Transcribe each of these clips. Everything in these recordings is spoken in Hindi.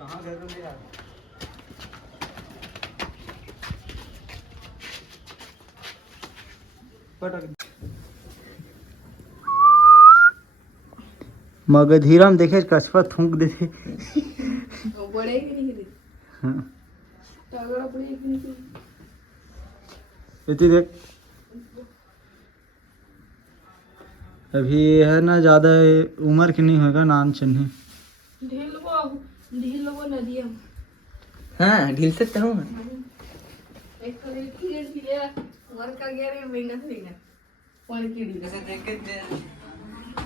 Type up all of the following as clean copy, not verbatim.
कहाँ घर में यार? मगधीराम देखे कछुआ थूक देते। बड़े की नहीं हाँ तगड़ा बड़े की नहीं इतनी देख अभी है ना ज़्यादा उम्र की नहीं होगा नान चन्हे ढील वो नदिया हाँ ढील सकता हूँ। एक तो एक ही ले मर का गया रे महीना से पानी की ढील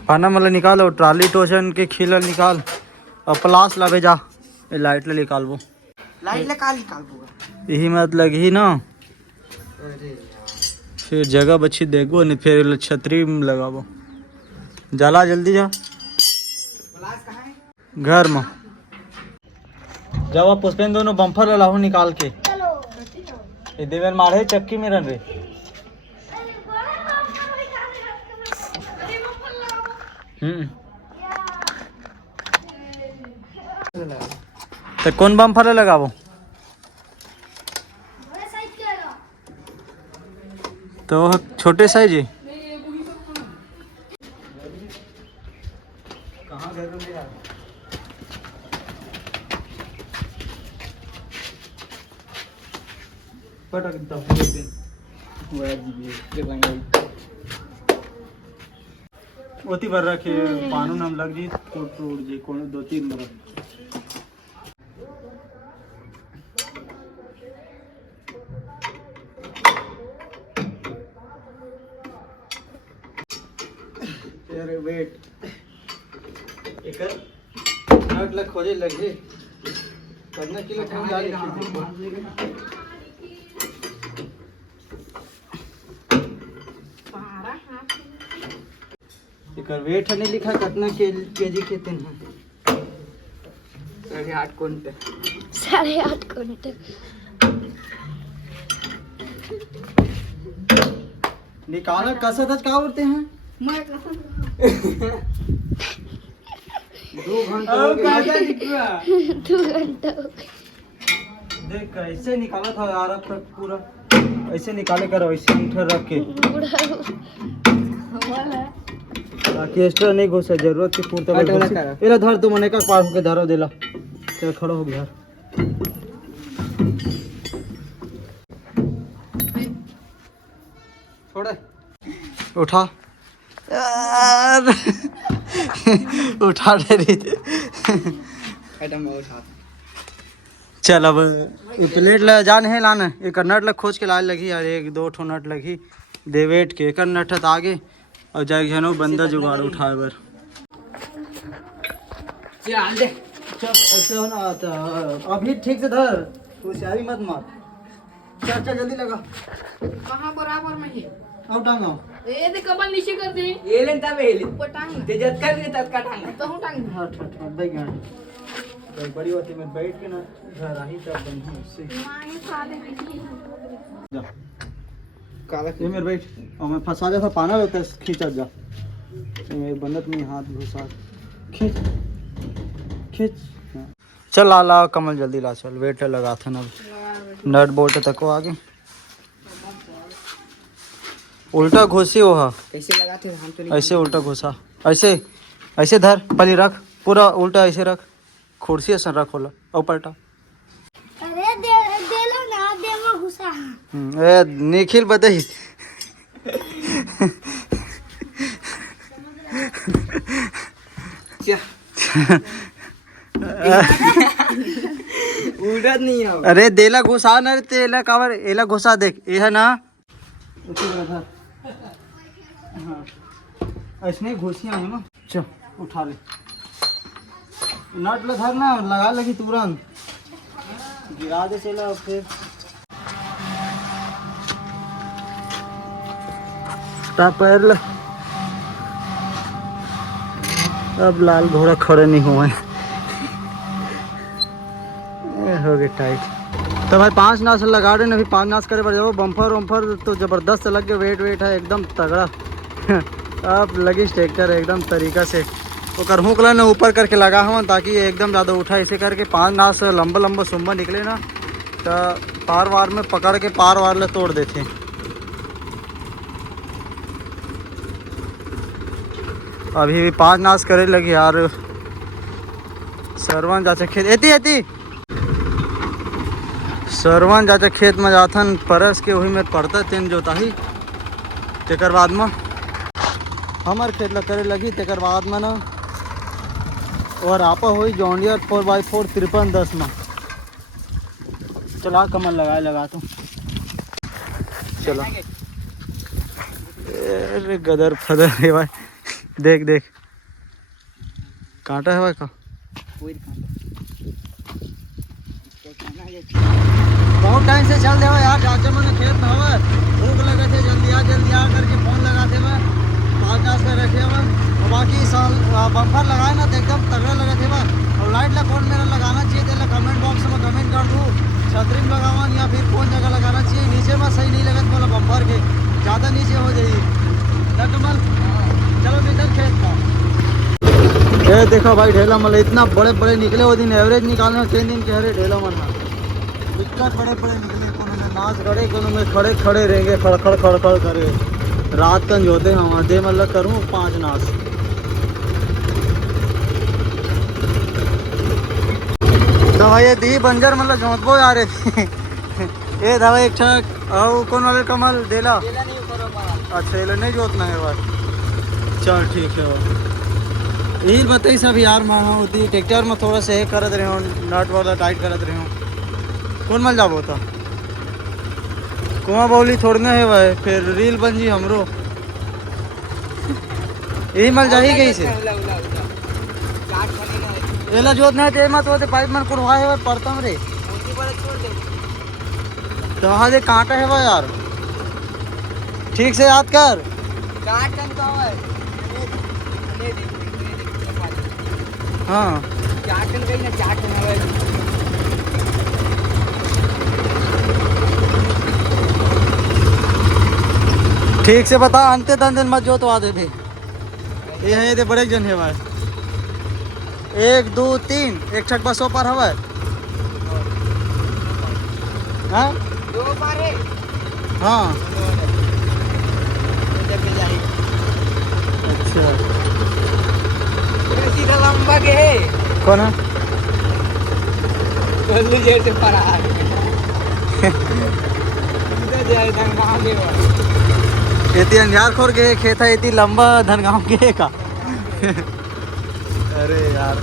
पाना मतलब निकालो ट्राली टोचन के खिलल निकाल और प्लास ला भेजा ये लाइट ले निकाल वो लाइट लगा निकाल दूंगा। यही मत लगी ना अरे फिर जगह बच्ची देखो नहीं फिर छतरी में लगावो जाला जल्दी जा प्लास कहाँ है? घर में जब पुष्पेन दोनों बम्फर लाहू निकाल के ये देवेन मारे चक्की में रन रे तो कौन बम्फर लगावो तो छोटे साइज है कहाँ घर में यार? पटक ओती भर रखे पानू नाम लग जी टूट जी कौन 2-3 बार अरे वेट एक नट लग खोजे लगे करना किलो टाइम जा लिखी एकर वेट नहीं लिखा कितना केजी के तेन है 8.5 क्विंटल 8.5 क्विंटल निकाला कसत है क्या बोलते हैं मैं कसम 2 घंटा हो गया 2 घंटा हो गया देख ऐसे निकाला था यार अब तक पूरा ऐसे निकाले कर ऐसे उठर रख के ताकि एक्स्ट्रा नहीं घुसे जरूरत की पूर्ति एला धर तू मने का पार होके धरो देला चल खड़ा हो गया छोड़ उठा यार उठा दे रही आइटम उठा चल अब ये प्लेट ला जान है लाना एक नट लग खोज के लाए लगी यार 1-2 ठो नट लगी दे वेट के एक नट है आगे और जाए जनो बंदा जुगाड़ उठाए बर चल दे चल ऐसे हो ना तो अभी ठीक से धर होशियारी मत मार चल चल जल्दी लगा कहां बराबर में है अब टांगो ए दे कबल नीचे कर दे ये लेन तब ये ऊपर टांग ते जत कर ले तत का टांग तो हूं टांग हट हट हट दे गया बड़ी होती में बैठ के ना घर आही तब बंदी उससे मांगे खा दे जा काला ये मेरे बैठ और मैं फंसा जा था पाना होता है खींचा जा ये मेरे बनत में हाथ घुसा खींच खींच हाँ। चल ला ला कमल जल्दी ला चल वेट लगा था ना नट बोल्ट तक को आगे उल्टा घुसी हो हा कैसे लगाते हैं हम तो नहीं ऐसे उल्टा घुसा ऐसे ऐसे धर पली रख पूरा उल्टा ऐसे रख कुर्सी ऐसा रख होला और पलटा अरे दे लो ना दे में घुसा ए निखिल बताई क्या उड़त नहीं है अरे देला घुसा ना तेला कावर एला घुसा देख ये है ना हाँ ऐसे घुसियाँ हो ना चल उठा ले नट ला धर ना लगा लगी तुरंत गिरा दे चला फिर पैर ला अब लाल घोड़ा खड़े नहीं हुए हो गए टाइट तो भाई 5 नास लगा रहे अभी 5 नास करे पड़ जाओ बम्फर वम्फर तो ज़बरदस्त लग गया वेट है एकदम तगड़ा अब लगी स्टेकर एकदम तरीका से ओकर हुक ला ना ऊपर करके लगा हुआ ताकि ये एकदम ज़्यादा उठा, इसे करके 5 नास लंबा लंबा सुम्बा निकले ना तो पार वार में पकड़ के पार वार ले तोड़ देते। अभी भी 5 नास करे लगी यार। सरवन जाते खेत एती सरवन जाते खेत में जाथन परस के वही में पड़ता तेन जोताही। तेकर बाद में हमार खेत ला करे लगी। तेकर बाद में ना और आपा हुई जॉन्डियर 4x4 5310 में। चला कमल लगा तो चला। अरे गदर फदर है भाई, देख कांटा है भाई का। बहुत टाइम से चल रहे यार, चाचा मैंने खेत में हवा भूख लगे थे, जल्दी आ करके फोन लगाते हुए 5 नास पे रखे हुए। और बाकी साल बम्फर लगाए ना तो एकदम तगड़ा लगे थे भाई। और लाइट ला कौन मेरा लगाना चाहिए तो कमेंट बॉक्स में कमेंट कर दूँ। छतरी में लगावन या फिर कौन जगह लगाना चाहिए। नीचे में सही नहीं लगता बोला बम्फर के, ज़्यादा नीचे हो जाइए ना कमल। चलो निकल खेत का। ये देखो भाई ढेला मल इतना बड़े बड़े निकले वो दिन। एवरेज निकालने में 3 दिन के हरे ढेला मल इतना बड़े बड़े निकले। कोनो में नाच गड़े, कोनो में खड़े रहेंगे खड़ करे। रात तक जोते हम दे मतलब करूँ 5 नाच। तो भाई ये दी बंजर मतलब जोतबो आ रहे थे। ये दवा एक छक और कौन वाले कमल देला। अच्छा ये नहीं जोतना है भाई, चल ठीक है भाई। यही बताई सब यार मैं होती ट्रैक्टर में थोड़ा सा हे करत रहे हो, नट वाला टाइट करत रहे हो। कौन मल जाबो था कुआं बोली छोड़ना है भाई, फिर रील बन जी हमरो। यही मल जा ही गई से एला जोत नहीं दे मत होते पाइप मन कुड़वा है परतम रे। तो वहाँ दे कांटा है भाई यार, ठीक से याद कर। हाँ ठीक से बता, अंते दिन मत जोतवा दे थे। ये है ये बड़े जन है भाई। 1 2 3 एक छक बसों पर हवा। हाँ हाँ अच्छा सीधा लंबा के है कौन है कोल्लू जैसे फरार सीधा जाए धनगांव के इतनी अंजार खोर के खेत है, इतनी लंबा धनगांव के का। अरे यार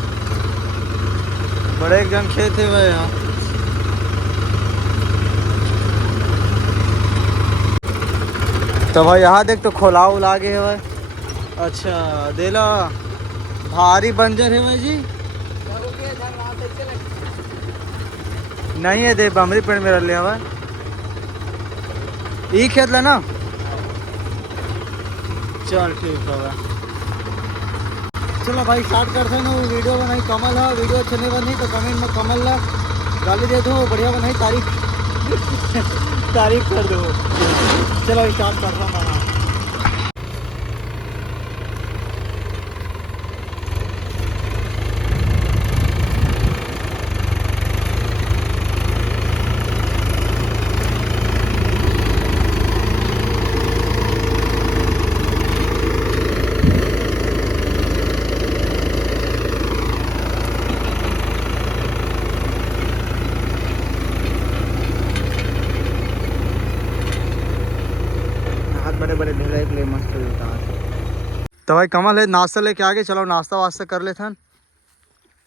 बड़े जन खेत है भाई यहाँ। तो भाई यहाँ देख तो खोला उला गए है भाई। अच्छा देला भारी बंजर है भाई जी। नहीं है दे बमरी पेड़ मेरा लिया हुआ ये खेत ला ना। चल ठीक होगा। चलो भाई स्टार्ट करते हैं ना। वो वीडियो बनाई कमल है, वीडियो अच्छे नहीं बनी तो कमेंट में कमल ला गाली दे दो, बढ़िया बनाई तारीफ कर दो। चलो स्टार्ट करता हूँ बना। बड़े बड़े ढेले के लिए मस्त होता है। तो भाई कमल है नाश्ता लेके आगे। चलो नाश्ता वास्ता कर लेते हैं।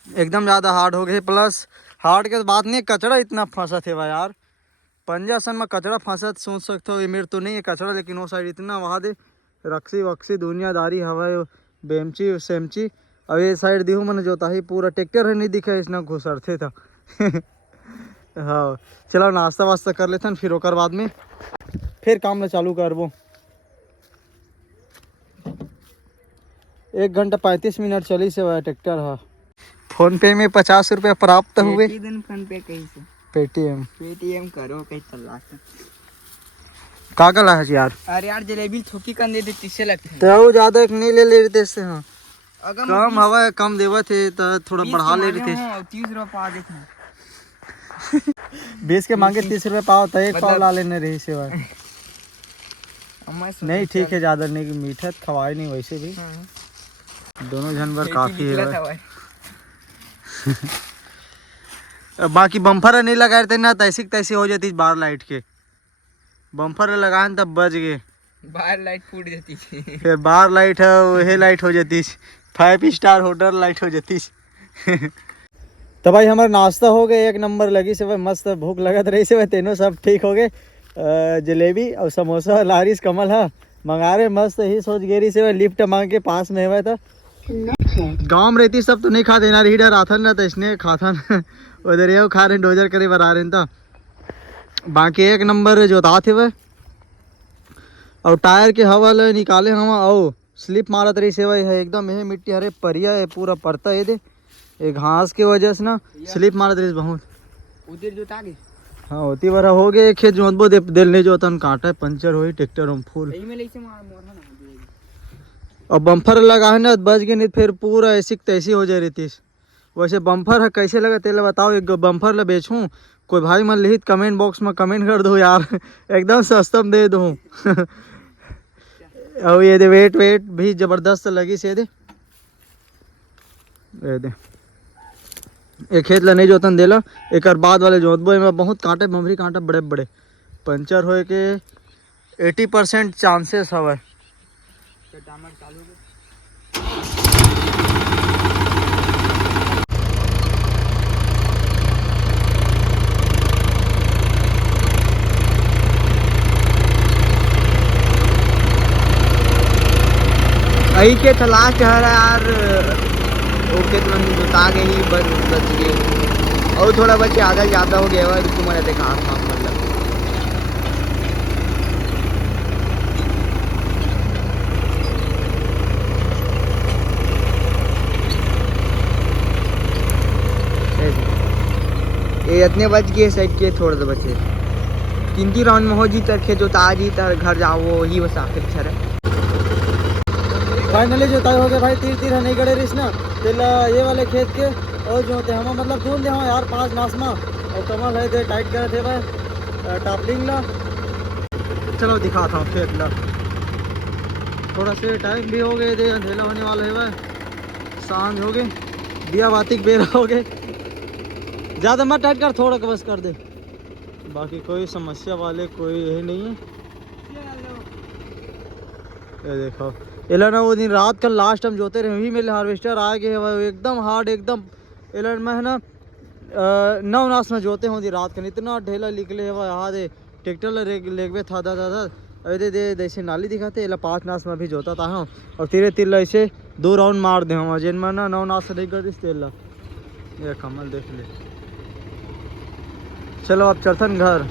एकदम ज़्यादा हार्ड हो गए, प्लस हार्ड के बात नहीं कचरा इतना फंसा थे भाई यार। पंजासन में कचरा फंसा सोच सकते हो। ये मेरे तो नहीं है कचरा, लेकिन वो साइड इतना वहाँ दे रक्सी वक्सी दुनियादारी हवा बेमची सेमची। अब ये साइड दिहू मैंने जोता ही पूरा ट्रैक्टर है नहीं दिखा इसने घुसरते था। हाँ चलो नाश्ता वास्ता कर लेते हैं, फिर ओकर बाद में फिर काम में चालू करबो। 1 घंटा 35 मिनट चली से वह ट्रैक्टर है। फोन पे में 50 रुपया प्राप्त हुए। फोन पे कैसे पेटीएम करो कैसे लाख कागल है यार। अरे यार जलेबी थोकी कर दे तीसरे लगते हैं तो ज्यादा नहीं ले लेते से। हाँ अगर कम हवा कम देवा थे तो थोड़ा बढ़ा ले रहे थे। 30 रुपये पा देखना 20 के मांगे 30 रुपए पाव तो एक पाव ला लेने रही सेवा। नहीं ठीक है, ज्यादा नहीं, मीठा खवाए नहीं वैसे भी दोनों जानवर काफी है। बाकी बम्फर नहीं लगाए थे ना, तैसी हो जाती बार लाइट के। बम्फर लगाए तब बच गए, बाहर लाइट फूट जाती थी। फिर बार लाइट है वही लाइट हो जाती, 5 स्टार होटल लाइट हो जाती। तो भाई हमारा नाश्ता हो गया, एक नंबर लगी से भाई, मस्त भूख लगत रही से भाई, तीनों सब ठीक हो गए। जलेबी और समोसा लारिस कमल है मंगा रहे, मस्त ही सोच गेरी से भाई लिफ्ट मांग के पास में हुआ था। गाँव में रहती सब तो नहीं खा देना रही, डर आता ना तो इसने खाता न उधर ये खा रहे डोजर करे बना रहे था। बाकी एक नंबर जोता थे वह, और टायर के हवा ले निकाले हम और स्लिप मारत रही से भाई है एकदम। यह मिट्टी हरे परिया है पूरा पड़ता है दे, ये घास की वजह से ना स्लिप मारत रही बहुत। उधर जोता गई हाँ होती बार हो गए खेत जोतबो दिल नहीं जोता कांटा पंचर हो ट्रैक्टर हम फुल। और बम्फर लगा है ना बच गए, नहीं फिर पूरा ऐसी तैसी हो जा रही थी। वैसे बम्फर है कैसे लगा तेल बताओ, एक बम्फर ला बेचूं कोई भाई मन लिहित कमेंट बॉक्स में कमेंट कर दो यार एकदम सस्ता में दे दूँ। और ये दे वेट भी जबरदस्त लगी से दे, ये दे एक खेत ला नहीं जोतन देला, एक बाद वाले जोतबो में बहुत कांटे बमरी कांटा बड़े बड़े पंचर होए के 80% चांसेस हवे। अही के तो लास्ट है यार, ओके तुरंत जोता गई ही बच गए, और थोड़ा बचे आधा ज़्यादा हो गया है तुम्हारे देखा हाथ मतलब। ये इतने बच गए साइड के, थोड़े तो बचे 3 राउंड में हो जी तरखे जोता आ जी तर घर जाओ ही बस आखिर अच्छा है। फाइनली जोताई हो गया भाई, तीर नहीं गड़े रही ना तेल ये वाले खेत के, और जो होते हम मतलब ढूंढ दे हाँ यार 5 नासमा और कमल है दे टाइट करे थे भाई टापलिंग ला। चलो दिखाता हूँ खेत ला, थोड़ा से टाइम भी हो गए दे, अंधेला होने वाला है भाई, सांझ हो गए, दिया बाती बेरा हो गए, ज़्यादा मत टाइट कर, थोड़ा का बस कर दे, बाकी कोई समस्या वाले कोई यही नहीं है। ये देखो एला ना वो दिन रात कल लास्ट हम जोते रहे, वही मेरे हार्वेस्टर आ गए है एकदम हार्ड एकदम। एला में है ना 9 नास में जोते हों रात का, इतना ढेला निकले है यहाँ दे ट्रैक्टर लेगवे था दादा अरे दे जैसे नाली दिखाते एला 5 नास में भी जोता था हाँ, और तेरे तिल ऐसे 2 राउंड मार दे हम जिन में ना 9 नास नहीं कर तेल। ये कमल देख ले, चलो अब चलथन घर।